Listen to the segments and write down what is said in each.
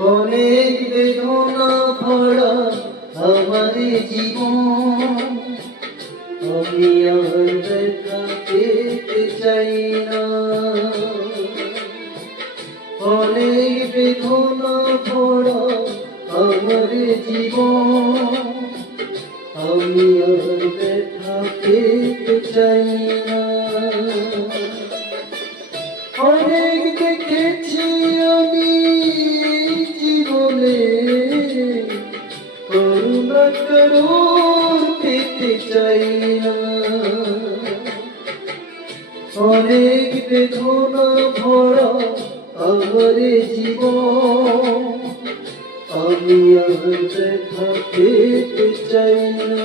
অনেক বেদনা ভরা আমার জীবন। আমি আর চাই না। অনেক বেদনা ভরা আমার জীবন। আমি আর চাই না। পেতে চাই না। অনেক বেদনা ভরা আমার জীবন আমি আর দেখা পেতে চাই না।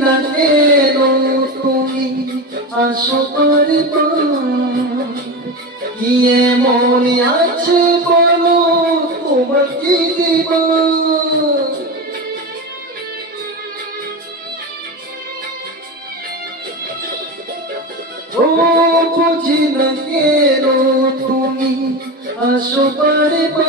না তুমি, আসো পারিবা কি এমন আছে বলো তোমাকে দিবা ও বুঝি না কেন তুমি, আসো পারিবা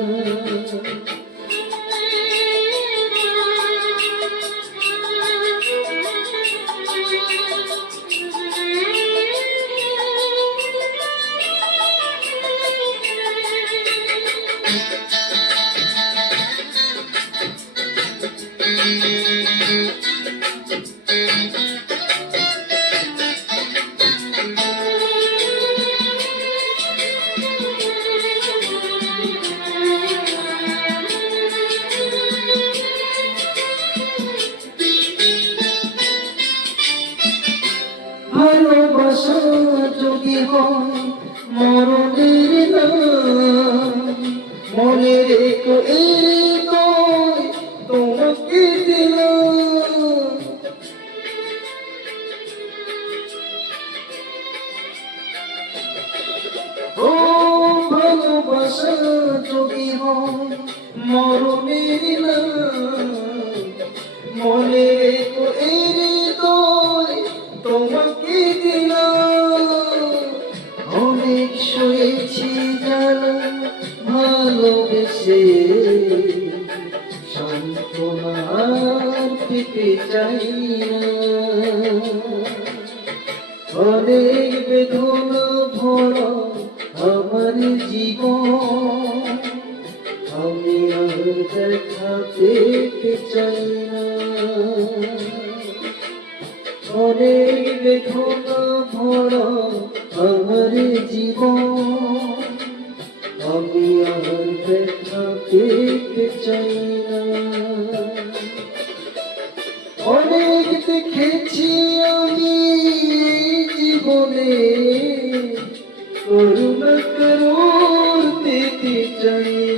ভালোবাসা যদি হয় মরণের মনে রেখো এই তোমাকে দিলাম। ও ভালোবাসা যদি হয় শুয়েছি জানা ভালোবেসে। সান্ত্বনার পেতে চাই না। অনেক বেদনা ভরা আমার জীবন। আমি আর দেখা পেতে চাই না। অনেক বেদনা ভরা জীবন আমি আমার ব্যথা পেতে চাই না অনেক দেখেছি আমি জীবনে করুণা করতে চাই।